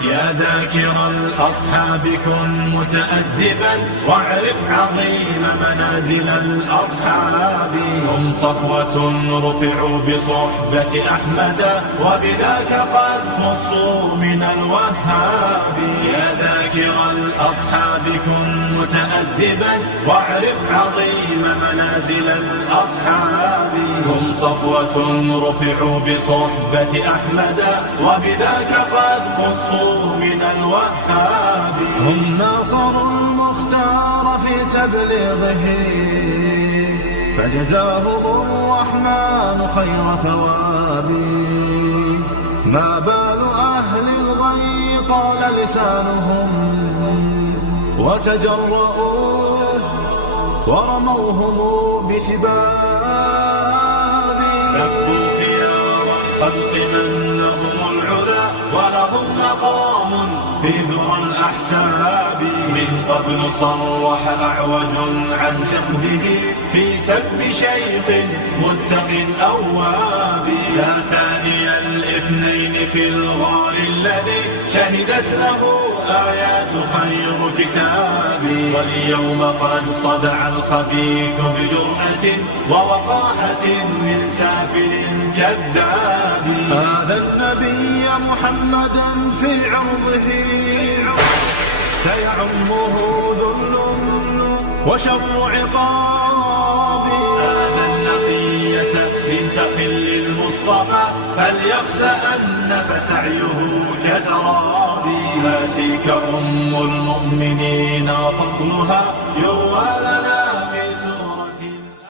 يا ذاكر الأصحاب كن متأدبا واعرف عظيم منازل الأصحاب. هم صفوة رفعوا بصحبة أحمد وبذاك قد خصوا من الوهاب. يا ذاكر الأصحاب كن متأدبا واعرف عظيم منازل الأصحاب. هم صفوة رفعوا بصحبة أحمد وبذاك قد خصوا من الوهاب. هم ناصروا المختار في تبليغه فجزاهم الرحمن خير ثواب. ما بال أهل الغي طال لسانهم وتجرؤوا ورموهم بسباب. سبوا خيار الخلق من لهم العلا ولهم مقام في ذرى الأحساب. من قبل صرح أعوج عن حقده في سب شيخ متق أواب. يا ثاني الاثنين في الغار الذي شهدت له آيات خير كتاب. واليوم قد صدع الخبيث بجرأة ووقاحة من سافل كذاب. هذا النبي محمدا في عرضه سيعمه ذل وشر عقاب. هذا النقية بنت خل المصطفى فليخشى أن فسعيه كسراب. هاتيك أم المؤمنين فضلها يروى لنا